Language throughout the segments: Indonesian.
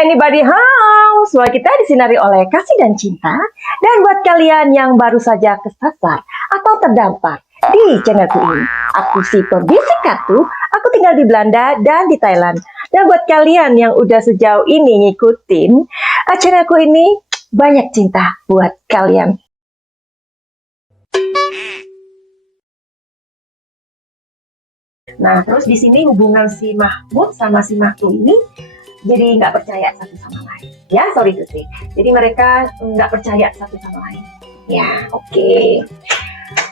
Anybody home? Semua kita disinari oleh kasih dan cinta. Dan buat kalian yang baru saja kesasar atau terdampar di channelku ini, aku si Pebisik Kartu, aku tinggal di Belanda dan di Thailand. Dan buat kalian yang udah sejauh ini ngikutin channelku ini, banyak cinta buat kalian. Nah, terus di sini hubungan si Mahmud sama si Maktu ini jadi nggak percaya satu sama lain. Ya, sorry to say. Jadi mereka nggak percaya satu sama lain. Ya, oke.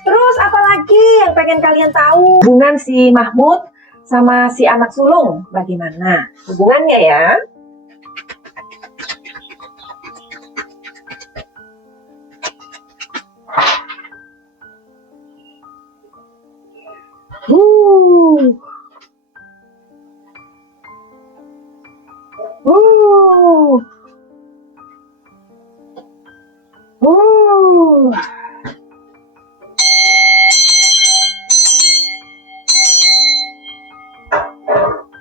Terus apalagi yang pengen kalian tahu? Hubungan si Mahmud sama si anak sulung bagaimana hubungannya ya?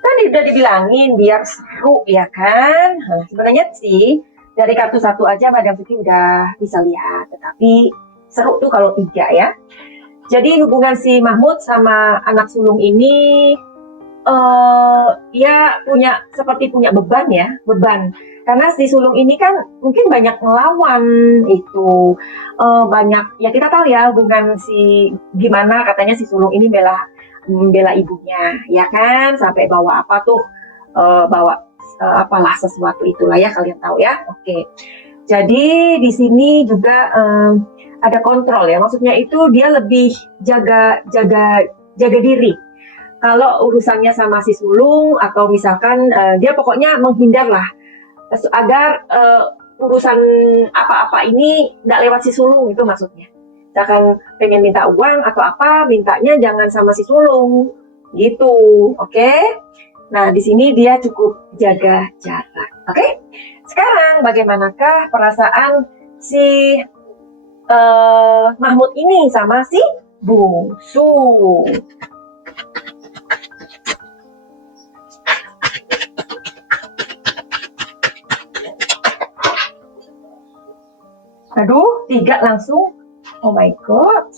Tadi udah dibilangin biar seru ya kan. Nah, sebenarnya sih dari kartu satu aja Madam Suki udah bisa lihat, tetapi seru tuh kalau tiga ya. Jadi hubungan si Mahmud sama anak sulung ini ya seperti punya beban ya, beban. Karena si sulung ini kan mungkin banyak melawan itu, banyak ya kita tahu ya hubungan si gimana katanya si sulung ini bela ibunya, ya kan sampai bawa apa tuh, bawa apalah sesuatu itulah ya kalian tahu ya. Oke. Jadi di sini juga ada kontrol ya, maksudnya itu dia lebih jaga diri. Kalau urusannya sama si sulung atau misalkan dia pokoknya menghindar lah agar urusan apa-apa ini nggak lewat si sulung, itu maksudnya. Misalkan pengen minta uang atau apa, mintanya jangan sama si sulung gitu, oke? Nah di sini dia cukup jaga jarak, oke? Sekarang bagaimanakah perasaan si Mahmud ini sama si bungsu? Aduh, 3 langsung. Oh my god.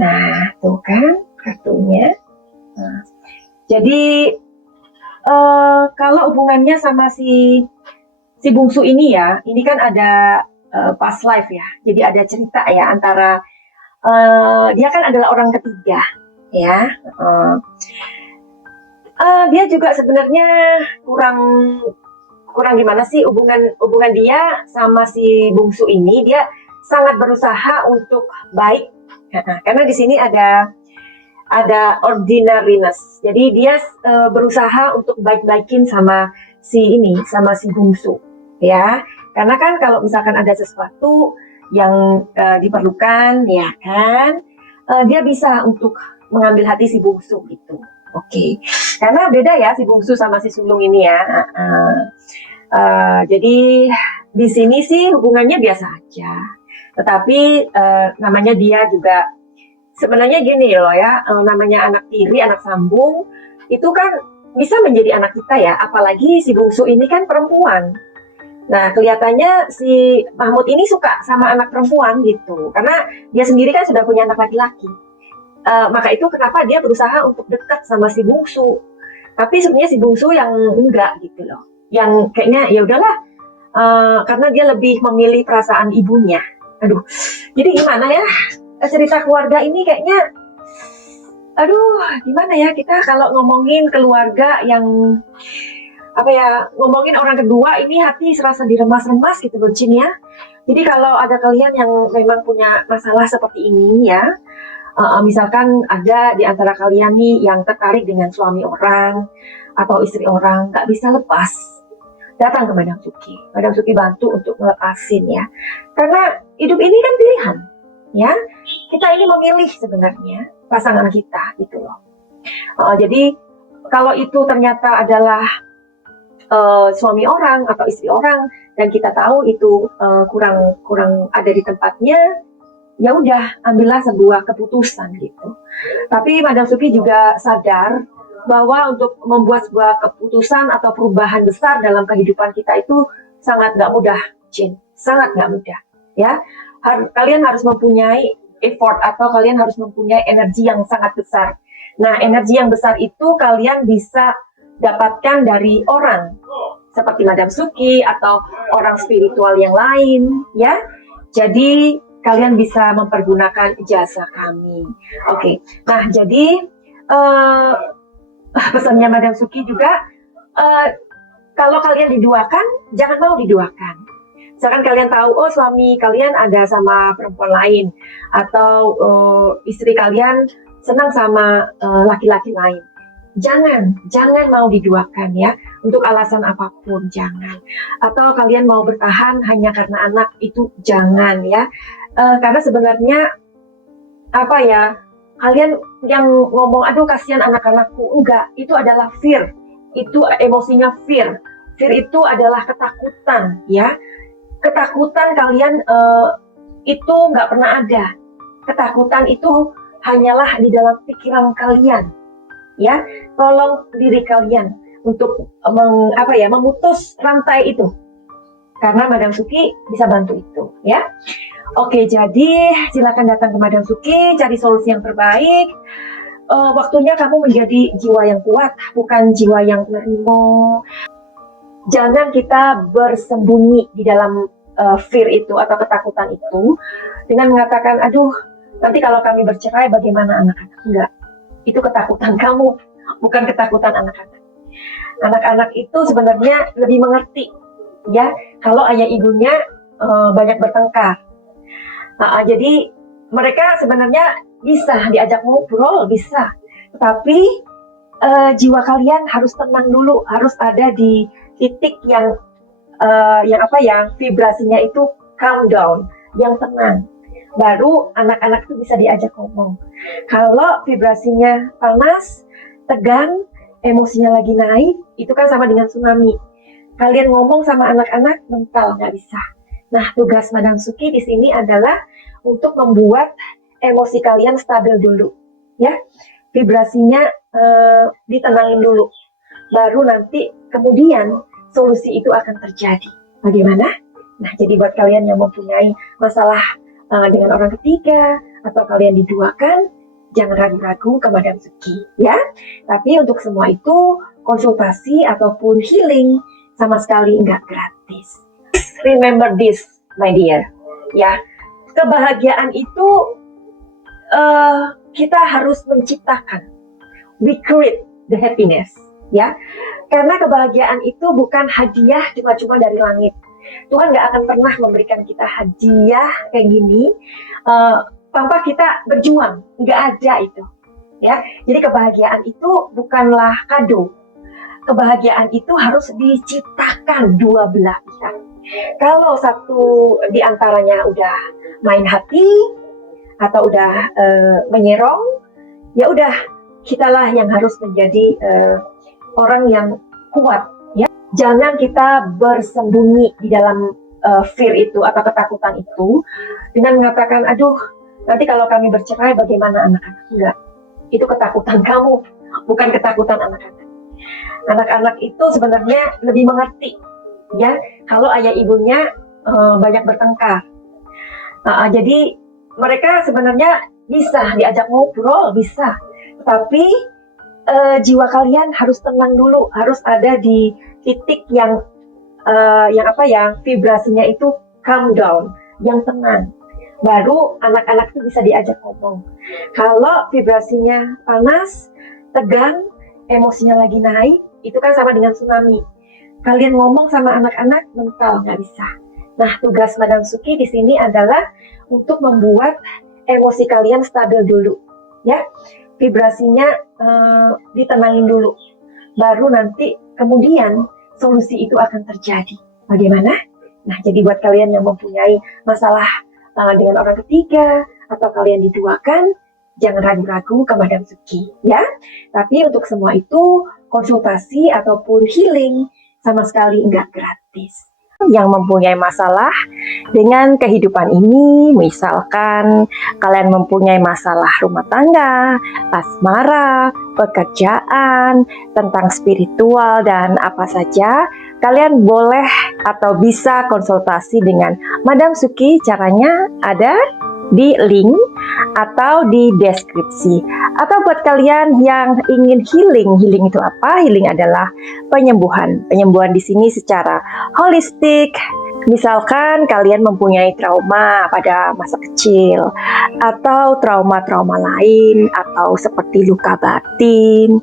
Nah, tuh kan kartunya. Nah, jadi kalau hubungannya sama si bungsu ini ya, ini kan ada past life ya. Jadi ada cerita ya antara dia kan adalah orang ketiga ya. Dia juga sebenarnya kurang gimana sih hubungan dia sama si bungsu ini. Dia sangat berusaha untuk baik karena di sini ada ordinariness. Jadi dia berusaha untuk baik-baikin sama si bungsu ya. Karena kan kalau misalkan ada sesuatu yang diperlukan ya kan, dia bisa untuk mengambil hati si bungsu gitu. Oke. Karena beda ya si bungsu sama si sulung ini ya. Jadi di sini sih hubungannya biasa aja. Tetapi namanya dia juga sebenarnya gini loh ya, namanya anak tiri, anak sambung itu kan bisa menjadi anak kita ya. Apalagi si bungsu ini kan perempuan. Nah kelihatannya si Mahmud ini suka sama anak perempuan gitu. Karena dia sendiri kan sudah punya anak laki-laki. Maka itu kenapa dia berusaha untuk dekat sama si bungsu. Tapi sebenarnya si bungsu yang enggak gitu loh. Yang kayaknya ya udahlah, karena dia lebih memilih perasaan ibunya. Aduh, jadi gimana ya cerita keluarga ini kayaknya, aduh gimana ya kita kalau ngomongin keluarga yang apa ya, ngomongin orang kedua ini hati serasa diremas-remas gitu loh Cin ya. Jadi kalau ada kalian yang memang punya masalah seperti ini ya, misalkan ada di antara kalian nih yang tertarik dengan suami orang atau istri orang, nggak bisa lepas, datang ke Madam Suki. Madam Suki bantu untuk melepasin ya. Karena hidup ini kan pilihan ya. Kita ini memilih sebenarnya pasangan kita gitu loh. Jadi kalau itu ternyata adalah suami orang atau istri orang dan kita tahu itu kurang ada di tempatnya, ya udah ambillah sebuah keputusan gitu. Tapi Madam Suki juga sadar bahwa untuk membuat sebuah keputusan atau perubahan besar dalam kehidupan kita itu sangat nggak mudah, Jin. Sangat nggak mudah, ya. Kalian harus mempunyai effort atau kalian harus mempunyai energi yang sangat besar. Nah, energi yang besar itu kalian bisa dapatkan dari orang seperti Madam Suki atau orang spiritual yang lain, ya. Jadi kalian bisa mempergunakan jasa kami. Oke. Nah, jadi pesannya Madam Suki juga, kalau kalian diduakan, jangan mau diduakan. Misalkan kalian tahu, oh suami kalian ada sama perempuan lain, atau istri kalian senang sama laki-laki lain. Jangan mau diduakan ya, untuk alasan apapun, jangan. Atau kalian mau bertahan hanya karena anak, itu jangan ya. Karena sebenarnya, apa ya, kalian yang ngomong, aduh kasihan anak-anakku, enggak, itu adalah fear. Itu emosinya fear. Fear itu adalah ketakutan ya. Ketakutan kalian itu nggak pernah ada. Ketakutan itu hanyalah di dalam pikiran kalian, ya. Tolong diri kalian untuk memutus rantai itu, karena Madam Suki bisa bantu itu, ya. Oke, jadi silakan datang ke Madam Suki, cari solusi yang terbaik. Waktunya kamu menjadi jiwa yang kuat, bukan jiwa yang nerimo. Jangan kita bersembunyi di dalam fear itu atau ketakutan itu dengan mengatakan, aduh nanti kalau kami bercerai bagaimana anak-anak. Enggak, itu ketakutan kamu, bukan ketakutan anak-anak. Anak-anak itu sebenarnya lebih mengerti ya kalau ayah ibunya banyak bertengkar. Jadi mereka sebenarnya bisa diajak ngobrol, bisa, tetapi jiwa kalian harus tenang dulu, harus ada di titik yang vibrasinya itu calm down, yang tenang. Baru anak-anak itu bisa diajak ngomong. Kalau vibrasinya panas, tegang, emosinya lagi naik, itu kan sama dengan tsunami. Kalian ngomong sama anak-anak mental, nggak bisa. Nah, tugas Madam Suki di sini adalah untuk membuat emosi kalian stabil dulu, ya. Vibrasinya ditenangin dulu. Baru nanti kemudian solusi itu akan terjadi. Bagaimana? Nah, jadi buat kalian yang mempunyai masalah dengan orang ketiga atau kalian diduakan, jangan ragu-ragu ke Madam Suki, ya. Tapi untuk semua itu konsultasi ataupun healing sama sekali nggak gratis. Remember this, my dear, ya. Kebahagiaan itu kita harus menciptakan. We create the happiness, ya. Karena kebahagiaan itu bukan hadiah cuma-cuma dari langit. Tuhan gak akan pernah memberikan kita hadiah kayak gini tanpa kita berjuang. Gak ada itu, ya. Jadi kebahagiaan itu bukanlah kado. Kebahagiaan itu harus diciptakan dua belah pihak. Kalau satu di antaranya udah main hati atau udah menyerong, ya udah, kitalah yang harus menjadi orang yang kuat, ya. Jangan kita bersembunyi di dalam fear itu atau ketakutan itu dengan mengatakan, aduh nanti kalau kami bercerai bagaimana anak-anak. Enggak, itu ketakutan kamu, bukan ketakutan anak-anak. Anak-anak itu sebenarnya lebih mengerti ya kalau ayah ibunya banyak bertengkar. Jadi mereka sebenarnya bisa diajak ngobrol, bisa, tapi jiwa kalian harus tenang dulu, harus ada di titik yang vibrasinya itu calm down, yang tenang. Baru anak-anak itu bisa diajak ngomong. Kalau vibrasinya panas, tegang, emosinya lagi naik, itu kan sama dengan tsunami. Kalian ngomong sama anak-anak mental nggak bisa. Nah, tugas Madam Suki di sini adalah untuk membuat emosi kalian stabil dulu, ya. Vibrasinya ditenangin dulu, baru nanti kemudian solusi itu akan terjadi. Bagaimana? Nah, jadi buat kalian yang mempunyai masalah dengan orang ketiga atau kalian diduakan, jangan ragu-ragu ke Madam Suki, ya. Tapi untuk semua itu konsultasi ataupun healing sama sekali nggak gratis. yang mempunyai masalah dengan kehidupan ini. Misalkan kalian mempunyai masalah rumah tangga, asmara, pekerjaan, tentang spiritual dan apa saja, kalian boleh atau bisa konsultasi dengan Madam Suki. Caranya ada di link atau di deskripsi. Atau buat kalian yang ingin healing itu apa? Healing adalah penyembuhan. Penyembuhan di sini secara holistik. Misalkan kalian mempunyai trauma pada masa kecil atau trauma-trauma lain, atau seperti luka batin,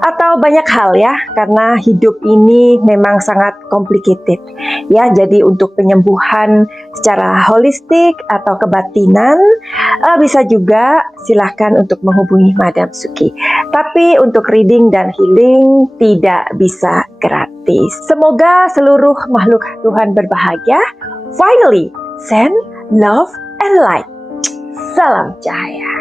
atau banyak hal ya, karena hidup ini memang sangat complicated ya. Jadi untuk penyembuhan secara holistik atau kebatinan, bisa juga silahkan untuk menghubungi Madam Suki. Tapi untuk reading dan healing tidak bisa gratis. Semoga seluruh makhluk Tuhan berbahagia. Finally, send love and light. Salam cahaya.